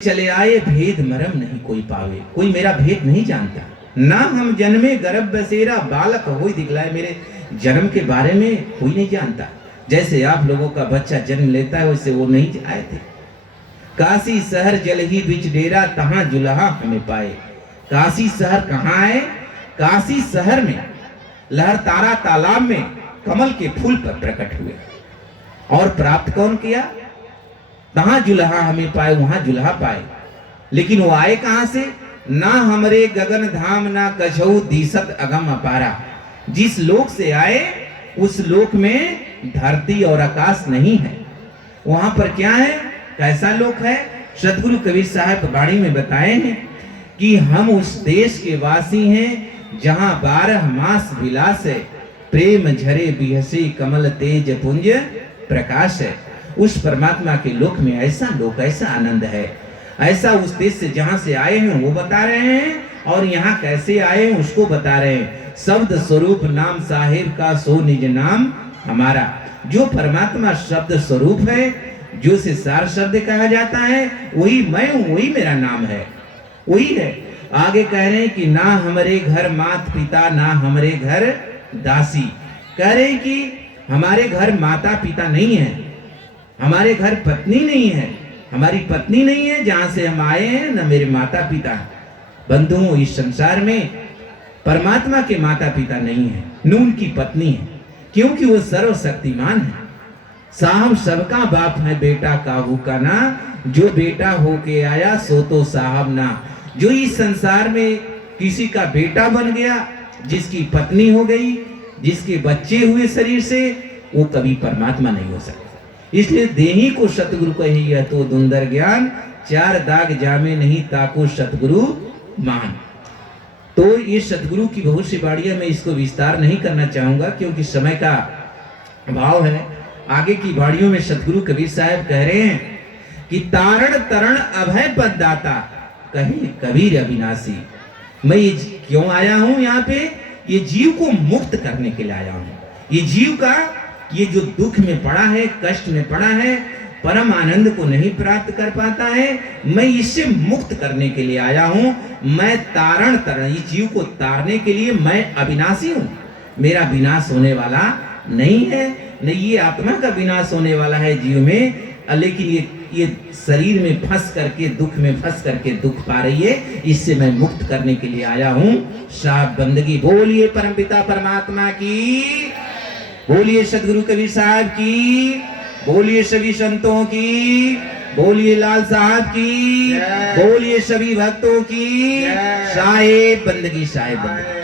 चले आए भेद मरम नहीं कोई पावे, कोई मेरा भेद नहीं जानता। ना हम जन्मे गर्भ बसेरा बालक हो दिखलाए, मेरे जन्म के बारे में कोई नहीं जानता। जैसे आप लोगों का बच्चा जन्म लेता है वैसे वो नहीं आए थे। काशी शहर जल ही बीच डेरा, तहां जुल्हा हमें पाए। काशी शहर कहाँ है? काशी शहर में लहर तारा तालाब में कमल के फूल पर प्रकट हुए। और प्राप्त कौन किया? तहां जुल्हा हमें पाए, वहां जुल्हा पाए। लेकिन वो आए कहां से? ना हमरे गगन धाम ना कछऊ दीसत अगम अपारा। जिस लोक से आए उस लोक में धरती और आकाश नहीं है। वहां पर क्या है? कैसा लोक है? सतगुरु कबीर साहब वाणी में बताए हैं कि हम उस देश के वासी हैं जहां 12 मास विलास है, प्रेम झरे बिहसी कमल तेज पुंज प्रकाश है। उस परमात्मा के लोक में ऐसा लोक, ऐसा आनंद है, ऐसा उस देश से जहां से आए हैं वो बता रहे हैं, और यहाँ कैसे आए हैं उसको बता रहे हैं। शब्द स्वरूप नाम साहिब का सो निज नाम हमारा। जो परमात्मा शब्द स्वरूप है, जो से सार शब्द कहा जाता है, वही मैं हूं, वही मेरा नाम है, वही है। आगे कह रहे हैं कि ना हमारे घर माता पिता ना हमारे घर दासी। कह रहे हैं कि हमारे घर माता पिता नहीं है, हमारे घर पत्नी नहीं है, हमारी पत्नी नहीं है जहां से हम आए हैं, न मेरे माता पिता। बंधुओं, इस संसार में परमात्मा के माता पिता नहीं है, न उनकी पत्नी है, क्योंकि वो सर्वशक्तिमान है। साहब सबका बाप है, बेटा काहू का ना, जो बेटा होके आया सो तो साहब ना। जो इस संसार में किसी का बेटा बन गया, जिसकी पत्नी हो गई, जिसके बच्चे हुए शरीर से, वो कभी परमात्मा नहीं हो सकता। इसलिए देही को सतगुरु कही है तो दुंदर ज्ञान, चार दाग जामे नहीं ताको सतगुरु मान। तो ये सतगुरु की बहुत सी वाणियां, मैं इसको विस्तार नहीं करना चाहूंगा क्योंकि समय का अभाव है। आगे की वाणियों में सतगुरु कबीर साहब कह रहे हैं कि तारण तरण अभय पद दाता, कहे कबीर अविनाशी। मैं ये क्यों आया हूं यहाँ पे? ये जीव को मुक्त करने के लिए आया हूं। ये जीव का ये जो दुख में पड़ा है, कष्ट में पड़ा है, परम आनंद को नहीं प्राप्त कर पाता है, मैं इससे मुक्त करने के लिए आया हूं। मैं तारण तरण, ये जीव को तारने के लिए मैं अविनाशी हूं। मेरा विनाश होने वाला नहीं है, न ये आत्मा का विनाश होने वाला है जीव में, लेकिन ये शरीर में फंस करके, दुख में फंस करके दुख पा रही है, इससे मैं मुक्त करने के लिए आया हूं। साहब बंदगी बोलिए परमपिता परमात्मा की, बोलिए सतगुरु कबीर साहब की, बोलिए सभी संतों की, बोलिए लाल साहब की, बोलिए सभी भक्तों की। साहेब बंदगी, साहेब बंदगी।